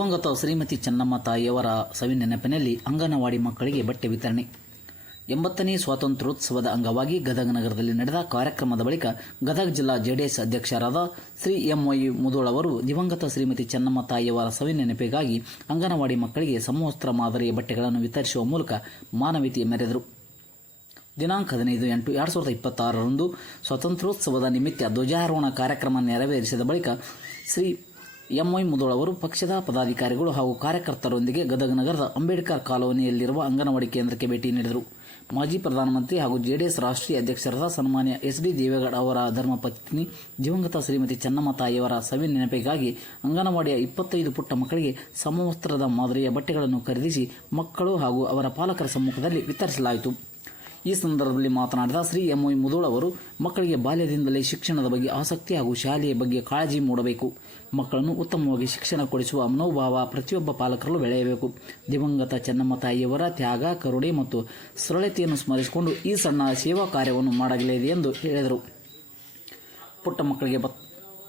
ದಿವಂಗತ ಶ್ರೀಮತಿ ಚೆನ್ನಮ್ಮ ತಾಯಿಯವರ ಸವಿ ನೆನಪಿನಲ್ಲಿ ಅಂಗನವಾಡಿ ಮಕ್ಕಳಿಗೆ ಬಟ್ಟೆ ವಿತರಣೆ. 80ನೇ ಸ್ವಾತಂತ್ರ್ಯೋತ್ಸವದ ಅಂಗವಾಗಿ ಗದಗ ನಗರದಲ್ಲಿ ನಡೆದ ಕಾರ್ಯಕ್ರಮದ ಬಳಿಕ ಗದಗ ಜಿಲ್ಲಾ ಜೆಡಿಎಸ್ ಅಧ್ಯಕ್ಷರಾದ ಶ್ರೀ ಎಂ.ವೈ. ಮುದೋಳ್ ಅವರು ದಿವಂಗತ ಶ್ರೀಮತಿ ಚೆನ್ನಮ್ಮ ತಾಯಿಯವರ ಸವಿ ನೆನಪಿಗಾಗಿ ಅಂಗನವಾಡಿ ಮಕ್ಕಳಿಗೆ ಸಮವಸ್ತ್ರ ಮಾದರಿಯ ಬಟ್ಟೆಗಳನ್ನು ವಿತರಿಸುವ ಮೂಲಕ ಮಾನವೀಯತೆ ಮೆರೆದರು. ದಿನಾಂಕ 15/8/2026ರಂದು ಸ್ವಾತಂತ್ರ್ಯೋತ್ಸವದ ನಿಮಿತ್ತ ಧ್ವಜಾರೋಹಣ ಕಾರ್ಯಕ್ರಮ ನೆರವೇರಿಸಿದ ಬಳಿಕ ಶ್ರೀ ಎಂ.ವೈ. ಮುದೋಳ್ ಅವರು ಪಕ್ಷದ ಪದಾಧಿಕಾರಿಗಳು ಹಾಗೂ ಕಾರ್ಯಕರ್ತರೊಂದಿಗೆ ಗದಗ ನಗರದ ಅಂಬೇಡ್ಕರ್ ಕಾಲೋನಿಯಲ್ಲಿರುವ ಅಂಗನವಾಡಿ ಕೇಂದ್ರಕ್ಕೆ ಭೇಟಿ ನೀಡಿದರು. ಮಾಜಿ ಪ್ರಧಾನಮಂತ್ರಿ ಹಾಗೂ ಜೆಡಿಎಸ್ ರಾಷ್ಟ್ರೀಯ ಅಧ್ಯಕ್ಷರಾದ ಸನ್ಮಾನ್ಯ ಎಸ್.ಡಿ. ದೇವೇಗೌಡ ಅವರ ಧರ್ಮಪತ್ನಿ ದಿವಂಗತ ಶ್ರೀಮತಿ ಚೆನ್ನಮ್ಮ ತಾಯಿಯವರ ಸವಿ ನೆನಪಿಗಾಗಿ ಅಂಗನವಾಡಿಯ 25 ಪುಟ್ಟ ಮಕ್ಕಳಿಗೆ ಸಮವಸ್ತ್ರದ ಮಾದರಿಯ ಬಟ್ಟೆಗಳನ್ನು ಖರೀದಿಸಿ ಮಕ್ಕಳು ಹಾಗೂ ಅವರ ಪಾಲಕರ ಸಮ್ಮುಖದಲ್ಲಿ ವಿತರಿಸಲಾಯಿತು. ಈ ಸಂದರ್ಭದಲ್ಲಿ ಮಾತನಾಡಿದ ಶ್ರೀ ಎಂ.ವೈ. ಮುದೋಳ್ ಅವರು ಮಕ್ಕಳಿಗೆ ಬಾಲ್ಯದಿಂದಲೇ ಶಿಕ್ಷಣದ ಬಗ್ಗೆ ಆಸಕ್ತಿ ಹಾಗೂ ಶಾಲೆಯ ಬಗ್ಗೆ ಕಾಳಜಿ ಮೂಡಬೇಕು. ಮಕ್ಕಳನ್ನು ಉತ್ತಮವಾಗಿ ಶಿಕ್ಷಣ ಕೊಡಿಸುವ ಮನೋಭಾವ ಪ್ರತಿಯೊಬ್ಬ ಪಾಲಕರಲ್ಲೂ ಬೆಳೆಯಬೇಕು. ದಿವಂಗತ ಚೆನ್ನಮ್ಮ ತಾಯಿಯವರ ತ್ಯಾಗ, ಕರುಣೆ ಮತ್ತು ಸರಳತೆಯನ್ನು ಸ್ಮರಿಸಿಕೊಂಡು ಈ ಸಣ್ಣ ಸೇವಾ ಕಾರ್ಯವನ್ನು ಮಾಡಲಿದೆ ಎಂದು ಹೇಳಿದರು. ಪುಟ್ಟ ಮಕ್ಕಳಿಗೆ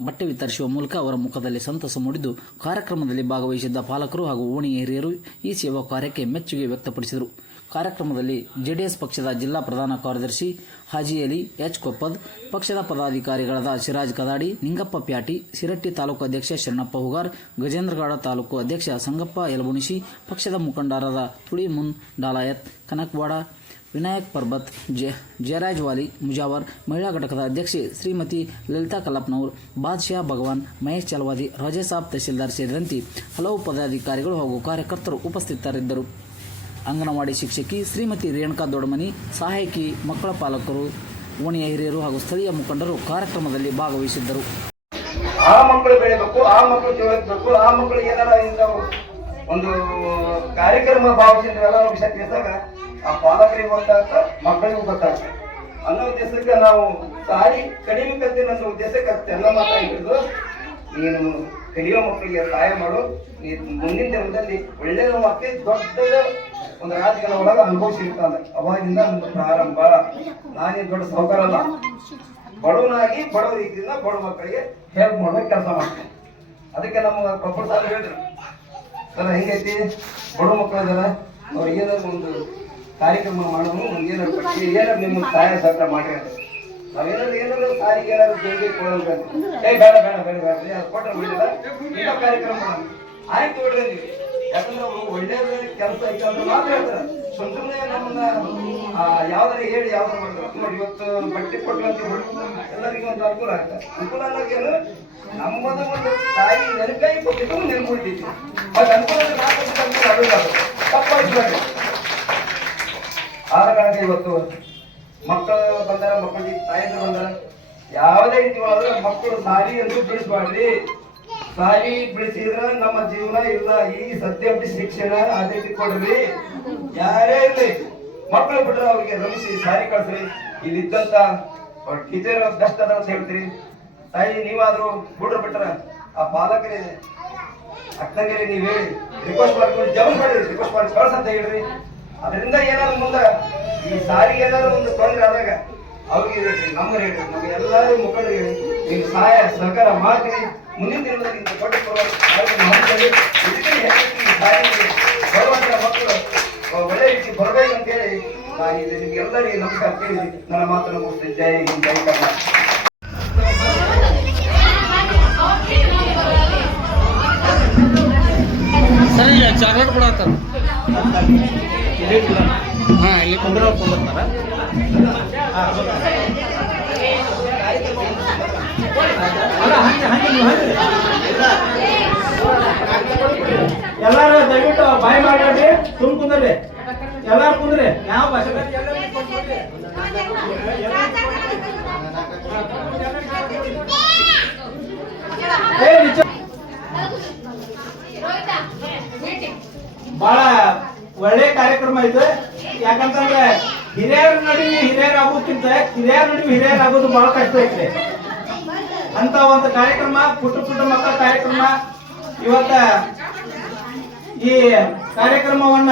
ಬಟ್ಟೆ ವಿತರಿಸುವ ಮೂಲಕ ಅವರ ಮುಖದಲ್ಲಿ ಸಂತಸ ಮೂಡಿದ್ದು, ಕಾರ್ಯಕ್ರಮದಲ್ಲಿ ಭಾಗವಹಿಸಿದ್ದ ಪಾಲಕರು ಹಾಗೂ ಓಣಿಯ ಹಿರಿಯರು ಈ ಸೇವಾ ಕಾರ್ಯಕ್ಕೆ ಮೆಚ್ಚುಗೆ ವ್ಯಕ್ತಪಡಿಸಿದರು. ಕಾರ್ಯಕ್ರಮದಲ್ಲಿ ಜೆಡಿಎಸ್ ಪಕ್ಷದ ಜಿಲ್ಲಾ ಪ್ರಧಾನ ಕಾರ್ಯದರ್ಶಿ ಹಾಜಿ ಅಲಿ ಎಚ್. ಕೊಪ್ಪದ್, ಪಕ್ಷದ ಪದಾಧಿಕಾರಿಗಳಾದ ಸಿರಾಜ್ ಕದಾಡಿ, ನಿಂಗಪ್ಪ ಪ್ಯಾಟಿ, ಸಿರಟ್ಟಿ ತಾಲೂಕು ಅಧ್ಯಕ್ಷ ಶರಣಪ್ಪ ಹುಗಾರ್, ಗಜೇಂದ್ರಗೌಡ ತಾಲೂಕು ಅಧ್ಯಕ್ಷ ಸಂಗಪ್ಪ ಯಲಬುಣಿಶಿ, ಪಕ್ಷದ ಮುಖಂಡರಾದ ತುಳಿಮುನ್ ಡಾಲಾಯತ್, ಕನಕವಾಡ, ವಿನಾಯಕ್ ಪರ್ಬತ್, ಜಯರಾಜ್ ವಾಲಿ ಮುಜಾವರ್, ಮಹಿಳಾ ಘಟಕದ ಅಧ್ಯಕ್ಷೆ ಶ್ರೀಮತಿ ಲಲಿತಾ ಕಲ್ಲಪ್ಪನವರ್, ಬಾದ್ಶಾ ಭಗವಾನ್, ಮಹೇಶ್ ಚಲವಾದಿ, ರಾಜೇಸಾಬ್ ತಹಸೀಲ್ದಾರ್ ಸೇರಿದಂತೆ ಹಲವು ಪದಾಧಿಕಾರಿಗಳು ಹಾಗೂ ಕಾರ್ಯಕರ್ತರು ಉಪಸ್ಥಿತರಿದ್ದರು. ಅಂಗನವಾಡಿ ಶಿಕ್ಷಕಿ ಶ್ರೀಮತಿ ರೇಣುಕಾ ದೊಡ್ಡಮನಿ, ಸಹಾಯಕಿ, ಮಕ್ಕಳ ಪಾಲಕರು, ಓಣಿಯ ಹಿರಿಯರು ಹಾಗೂ ಸ್ಥಳೀಯ ಮುಖಂಡರು ಕಾರ್ಯಕ್ರಮದಲ್ಲಿ ಭಾಗವಹಿಸಿದ್ದರು. ಆ ಮಕ್ಕಳು ಬೆಳೆಯಬೇಕು, ಆ ಮಕ್ಕಳು ತಿಳಬೇಕು, ಆ ಮಕ್ಕಳಿಗೆ ಏನಾರ ಒಂದು ಕಾರ್ಯಕ್ರಮ ಭಾವಿಸಿದ್ರೆ ಎಲ್ಲ ಶಕ್ತಿ ಇದ್ದಾಗ ಆ ಪಾಲಕರಿಗೆ ಗೊತ್ತಾಗ್ತ, ಮಕ್ಕಳಿಗೂ ಗೊತ್ತಾಗ್ತದೆ ಅನ್ನೋ ಉದ್ದೇಶಕ್ಕೆ ನಾವು ಸಾರಿ ಕಡಿಮೆ ಕತ್ತಿ ಅನ್ನೋ ಉದ್ದೇಶಕ್ಕೆ ಚೆನ್ನಮ್ಮ ತಾಯಿ ಹಿಡಿದು ನೀನು ಕಲಿಯೋ ಮಕ್ಕಳಿಗೆ ಸಹಾಯ ಮಾಡು, ನೀನು ಮುಂದಿನ ದಿನದಲ್ಲಿ ಒಳ್ಳೆಯ ಮಕ್ಕಳಿಗೆ ದೊಡ್ಡ ಒಂದು ರಾಜಕೀಯ ಒಳಗೆ ಅನುಭವಿಸಿರ್ತಾನೆ. ಅವಾಗಿಂದ ನನ್ನ ಪ್ರಾರಂಭ. ನಾನೇನು ದೊಡ್ಡ ಸಹಕಾರ ಅಲ್ಲ, ಬಡವನಾಗಿ ಬಡವ ರೀತಿಯಿಂದ ಬಡ ಮಕ್ಕಳಿಗೆ ಹೆಲ್ಪ್ ಮಾಡ್ಬೇಕು ಕೆಲಸ ಮಾಡ್ತೀನಿ. ಅದಕ್ಕೆ ನಮ್ಮ ಪ್ರೊಫೆಸರ್ ಸಾಹೇಬ್ ಹೇಳಿದ್ರು, ಸರ್ ಹೆಂಗೈತಿ ಬಡ ಮಕ್ಕಳು ಇದಾರೆ, ಅವ್ರಿಗೆ ಏನಾದ್ರು ಒಂದು ಕಾರ್ಯಕ್ರಮ ಮಾಡೋನು, ಏನಾದ್ರು ನಿಮ್ಮ ಸಹಾಯ ಸಹಕಾರ ಮಾಡಿ ಅಂತ. ನಾವೇನಾದ್ರು ಸಾರಿಗೆ ಏನಾದ್ರು ದೇವಿ ಕೊಡೋದು ಬೇಡ ಬೇಡ ಬೇಡ ಬೇಡ ಕೊಟ್ಟರೆ ಮಾಡಿಲ್ಲ, ಈಗ ಕಾರ್ಯಕ್ರಮ ಮಾಡೋಣ ಆಯ್ತು ಬಿಡ್ರಿ ನೀವು. ಯಾಕಂದ್ರೆ ಅವ್ರು ಒಳ್ಳೇದು ಕೆಲಸ ಐತೆ ಅಂತ ಮಾತ್ರ ಹೇಳ್ತಾರೆ, ಸುಮ್ಮನೆ ನಮ್ಮನ್ನ ಯಾವ್ದಾರ ಹೇಳಿ ಯಾವ್ದಾರ ಮಾಡ್ತಾರೆ. ನೋಡಿ ಇವತ್ತು ಬಟ್ಟೆ ಕೊಟ್ಟು ಅಂತ ಎಲ್ಲರಿಗೂ ಒಂದು ಅನುಕೂಲ ಆಗ್ತದೆ. ಅನುಕೂಲ ಅನ್ನೋಕೇನು ನಮ್ಮದು ಒಂದು ತಾಯಿ ನೆನಪಾಗಿ ಕೊಟ್ಟಿದ್ದು ನೆನ್ಕೊಳ್ತಿದ್ವಿ, ಅದು ಅನುಕೂಲ ತಪ್ಪಾಗಿ ಆದ ಕಾರಣ ಇವತ್ತು ಮಕ್ಕಳು ಬಂದಾರ, ಮಕ್ಕಳಿಗೆ ತಾಯಿದ್ರು ಬಂದಾರ, ಯಾವುದೇ ರೀತಿ ಒಳಗೆ ಮಕ್ಕಳು ಸಾರಿ ಎಂದು ಬಿಡಿಸ್ಬಾರ್ರಿ. ಸಾರಿ ಬಿಡಿಸಿದ್ರೆ ನಮ್ಮ ಜೀವನ ಇಲ್ಲ. ಈ ಸದ್ಯ ಶಿಕ್ಷಣ ಅದೇ ಕೊಡ್ರಿ, ಯಾರೇ ಇರ್ಲಿ ಮಕ್ಕಳು ಬಿಟ್ರೆ ಅವ್ರಿಗೆ ರಮಿಸಿ ಸಾರಿ ಕಳ್ಸ್ರಿ. ಇಲ್ಲಿದ್ದಂತ ಟೀಚರ್ ಬೆಸ್ಟ್ ಅದ ಅಂತ ಹೇಳ್ತೀರಿ. ತಾಯಿ ನೀವಾದ್ರೂ ಹುಡ್ರು ಬಿಟ್ರ ಆ ಪಾಲಕರೇ ಅಕ್ಕಂಗೆ ನೀವ್ ಹೇಳಿ ರಿಕ್ವೆಸ್ಟ್ ಮಾಡ್ಕೊಂಡು ಜಮ್ ಮಾಡಿ ರಿಕ್ವೆಸ್ಟ್ ಮಾಡಿ ಕಳ್ಸಂತ ಹೇಳ್ರಿ. ಅದರಿಂದ ಏನಾದ್ರು ಮುಂದೆ ಈ ಸಾರಿಗೆ ಏನಾದ್ರು ಒಂದು ತೊಂದರೆ ಆದಾಗ ಅವ್ರಿಗೆ ಹೇಳ್ರಿ, ನಮ್ಗೆ ಹೇಳ್ರಿ, ನಮ್ಗೆ ಎಲ್ಲರೂ ಮುಖಂಡರು ಹೇಳಿ ನೀವು ಸಹಾಯ ಸಹಕಾರ ಮಾಡ್ತೀವಿ. ಮುಂದಿನ ದಿನದಲ್ಲಿ ಇಂಥ ದೊಡ್ಡ ಬರುವಂತ ಮಕ್ಕಳು ಒಳ್ಳೆ ರೀತಿ ಬರಬೇಕು ಅಂತ ಹೇಳಿ ನಾನು ಇಲ್ಲಿ ನಿಮ್ಗೆಲ್ಲರಿಗೆ ನಮಸ್ಕಾರ ಕೇಳಿ ನನ್ನ ಮಾತನ್ನು ಮುಗಿಸ್ತೀನಿ. ಜೈ ಹಿಂದ್, ಜೈ ಕರ್ನಾಟಕ. ಸರಿ, ಚಾಕ್ಲೇಟ್ ಕೂಡ ಹಾಕ್ತಾರೆ. ಹಾಂ, ಇಲ್ಲಿ ಕೊಂಡ್ತಾರ. ಎಲ್ಲಾರು ದಯವಿಟ್ಟು ಬಾಯ್ ಮಾಡ್ರಿ, ತುಂಬ ಕುಂದ್ರಿ, ಎಲ್ಲಾರು ಕುಂದ್ರಿ. ಯಾವ ಭಾಷೆ ಬಹಳ ಒಳ್ಳೆ ಕಾರ್ಯಕ್ರಮ ಇದು. ಯಾಕಂತಂದ್ರೆ ಹಿರಿಯರ ನಡುವೆ ಹಿರಿಯರಾಗೋದಕ್ಕಿಂತ ಕಿರಿಯರ ನಡುವೆ ಹಿರಿಯರಾಗೋದು ಬಹಳ ಕಷ್ಟ ಐತೆ. ಅಂತ ಒಂದು ಕಾರ್ಯಕ್ರಮ, ಪುಟ್ಟ ಮಕ್ಕಳ ಕಾರ್ಯಕ್ರಮ. ಇವತ್ತ ಈ ಕಾರ್ಯಕ್ರಮವನ್ನ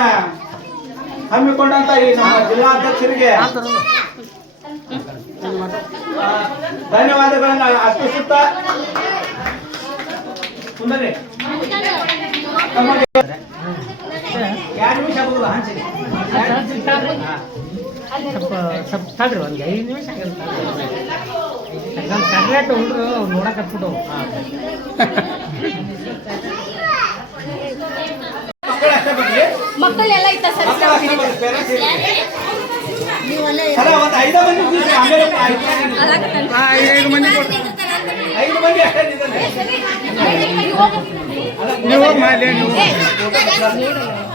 ಹಮ್ಮಿಕೊಂಡಂತ ಈ ನಮ್ಮ ಜಿಲ್ಲಾಧ್ಯಕ್ಷರಿಗೆ ಧನ್ಯವಾದಗಳನ್ನ ಅರ್ಪಿಸುತ್ತಾ ಕುಂದರ್ರಿ 2 ನಿಮಿಷ ಆಗುದಿಲ್ಲ ಹಂಚಿರಿ ಸ್ವಲ್ಪ ತಡ್ರಿ ಒಂದು 5 ನಿಮಿಷ ನಮ್ಮ ಸಗ್ಲಾಟ ಹುಡ್ರು ಅವ್ರು ನೋಡಕತ್ಬಿಟ್ಟು ಮಕ್ಕಳು ಅಷ್ಟೇ ಬರ್ಲಿ ಮಕ್ಕಳೆಲ್ಲ ಇತ್ತ ಸರ್ ಮಕ್ಕಳು ಅಷ್ಟೇ ಬರ್ಲಿ ಪೇರೆಂಟ್ಸ್ ಅಲ್ಲ ಒಂದು 5 ಮಂದಿ ಕೂತ್ರಿ ಆಮೇಲೆ 5 ಮಂದಿ ಕೊಡ್ರಿ 5 ಮಂದಿ ಅಷ್ಟೇ ನಿಂತ್ಕೊಳ್ಳಿ. ನೀವು ಹೋಗಿ ಮಾಡಿ ನೀವು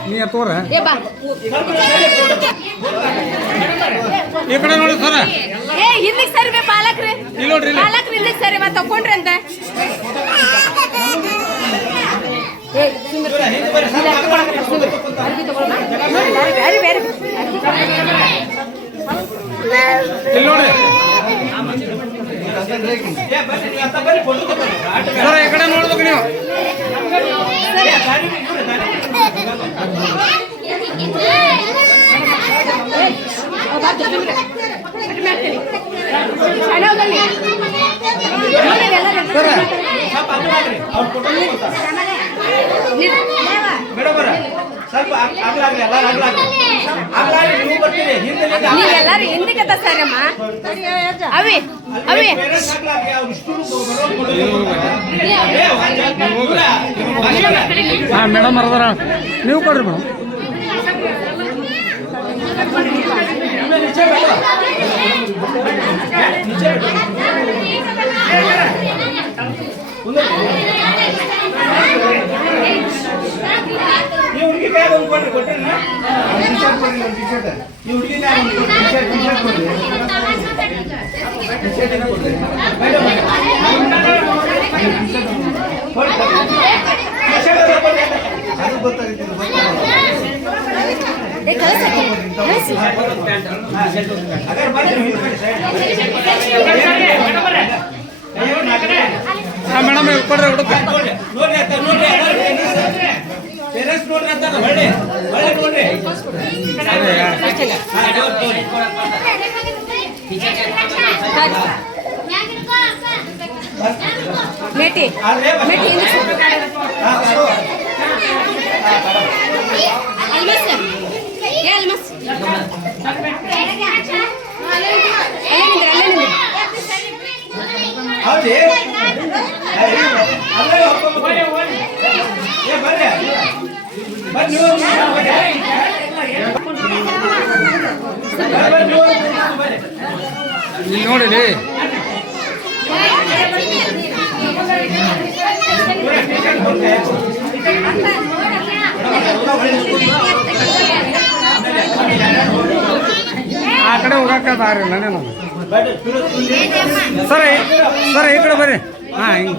ನೀ ತೋರ ಏ ಬಾ ಈ ಕಡೆ ನೋಡಿ ಸರ ಏ ಹಿಂದಕ್ಕೆ ಸರಿ ಬೇ ಪಾಲಕ್ರಿ ಇಲ್ಲಿ ನೋಡ್ರಿ ಇಲ್ಲಿ. ಪಾಲಕ್ರಿ ಹಿಂದಕ್ಕೆ ಸರಿ ಮತ್ತೆ ತಕೊಂಡ್ರಿ ಅಂತ ಏ ಇವ್ರ ಹಿಂದೆ ಬರ್ರಿ, ಸ್ವಲ್ಪ ಅರ್ಬಿ ತಗೊಳ್ಳ ಬೇರೆ ಬೇರೆ ಇಲ್ಲಿ ನೋಡ್ರಿ ಏ ಬರ್ರಿ ನೀವು ಅಂತ ಬರ್ರಿ ಫೋಟೋ ತಗೊಳ್ಳಿ ಆಟ ಸರ ಈ ಕಡೆ ನೋಡ್ಬೇಕು ನೀವು ದಾರಿ ಇವ್ರು ದಾರಿ ಸ್ವಲ್ಪ ಅಗ್ಲ ಆಗ್ರಿ ಅವ್ರ ಫೋಟೋ ತಗೊಳ್ತಾರೆ ಮೇಡಮ್ ಅವರ ಸ್ವಲ್ಪ ಅಗ್ಲ ಆಗ್ಲಿ ಎಲ್ಲಾರು ಅಗ್ಲ ಆಗ್ಲಿ ನೀವು ಬರ್ತೀರಿ ಹಿಂದೆ ನೀವೆಲ್ಲರೂ ಹಿಂದಕ್ಕೆ ಸರಮ್ಮ ಅವಿ ಅವಿ ಪೇರೆಂಟ್ಸ್ ಅಗ್ಲ ಆಗ್ಲಿ ಅವ್ರು ಇಷ್ಟು ಹಾಂ ಮೇಡಮ್ ಅರ್ದಾರ ನೀವು ಕೊಡ್ರಿ ಮೇಡಮ್ ನೀವು ಹುಡುಗಿ ಕೈ ಒಂದು ಕೊಡ್ರಿ ಕೊಟ್ಟಿನ ಈ ಹುಡುಗಿ ಹಾಂ ಮೇಡಮ್ ಕೊಡ್ರಿ ಹುಡುಗ ನೋಡ್ರಿ ಅಂತ ನೋಡ್ರಿ ಪೇರೆಂಟ್ಸ್ ನೋಡ್ರಿ ಅಂತ ಒಳ್ಳೆ ಒಳ್ಳೆ ನೋಡ್ರಿ ಮೇಟಿ ಮೇಟಿ ಅಲ್ಮಸ್ ಏ ಅಲ್ಮಸ್ ಹೌದಿ ಅಲ್ಲೇ ಹೋಗ್ಕೊಂಡ್ಬಿಡ್ರಿ ಏ ಬರ್ರಿ ಬರ್ರಿ ನೀವು ಬರ್ರಿ ಇಲ್ಲಿ ನೋಡಿರಿ ಆ ಕಡೆ ಹೋಗಕ್ಕ ದಾರಿ ಇಲ್ಲ ನಾನು ಸರ್ ಸರ್ ಈ ಕಡೆ ಬರ್ರಿ ಹಾಂ ಹಿಂಗೆ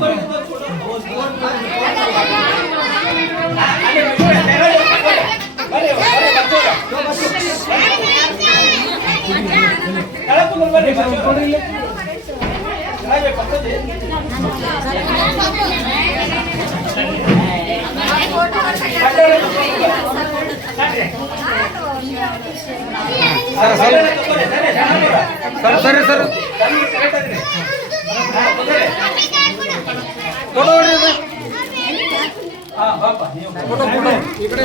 ಸರ್ ಸರಿ ಸರ್ ಫೋಟೋ ಹೊಡ್ರಿ ಫೋಟೋ ಫೋಟೋ ಈ ಕಡೆ